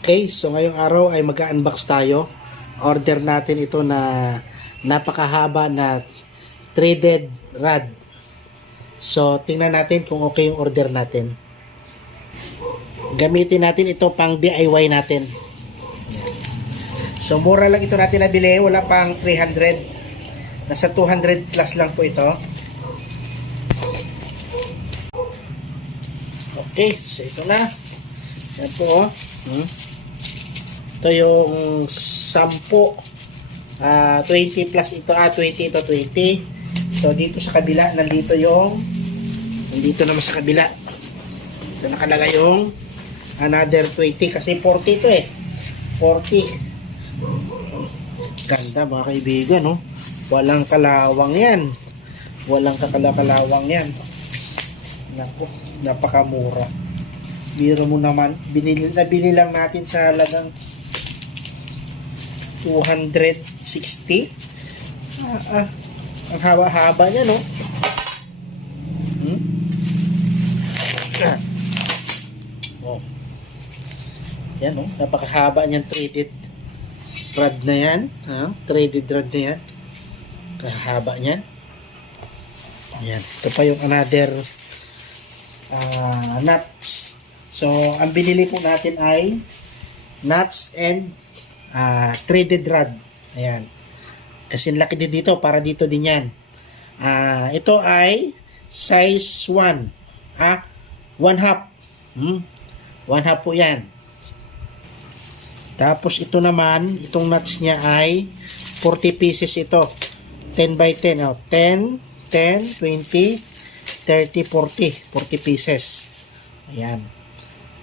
Okay, so ngayong araw ay mag-unbox tayo. Order natin ito na napakahaba na threaded rod. So, tingnan natin kung okay yung order natin. Gamitin natin ito pang DIY natin. So, mura lang ito natin nabili. Wala pang 300. Nasa 200 plus lang po ito. Okay, so ito na. Yan po, oh. Ito yung 10, 20 plus ito, 20 ito 20. So dito sa kabila, nandito naman sa kabila. Ito nakalagay yung another 20 kasi 40 ito eh. 40. Ganda mga kaibigan, no? Walang kalawang yan. Walang kakalakalawang yan. Naku, napakamura. Biro mo naman, binili lang natin sa halagang 260. Ang haba-haba niya, no? Oh. Yan, no? Napakahaba niyan, threaded rod na yan. Threaded rod na yan. Kahaba niyan. Yan. Ito pa yung another nuts. So, ang binili po natin ay nuts and threaded rod. Ayan. Kasi laki din dito, para dito din yan. Ito ay size 1. 1/2. 1/2 po yan. Tapos ito naman, itong nuts niya ay 40 pieces ito. 10 by 10. 10, 10, 20, 30, 40. 40 pieces. Ayan.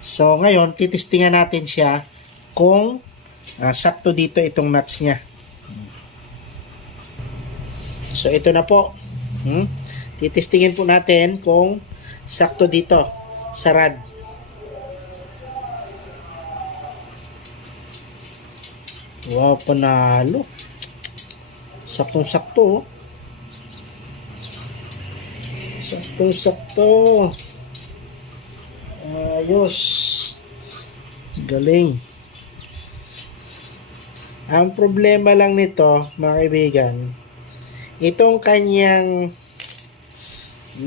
So, ngayon, titistingan natin siya kung sakto dito itong nuts niya. So, ito na po. Titistingin po natin kung sakto dito sa rod. Wow, panalo. Saktong-sakto. Oh. Saktong-sakto. Ayos. Galing. Ang problema lang nito, mga kaibigan, itong kanyang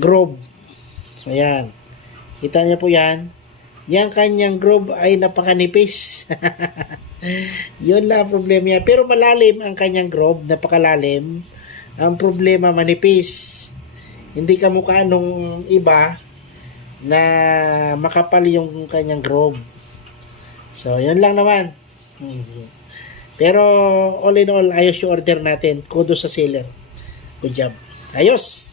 groove. Ayan. Kita niyo po yan. Yang kanyang groove ay napakanipis. Yun lang ang problema niya. Pero malalim ang kanyang groove, napakalalim. Ang problema manipis. Hindi kamukha nung iba na makapal yung kanyang groove. So, yun lang naman. Pero, all in all, ayos yung order natin. Kudos sa seller. Good job. Ayos!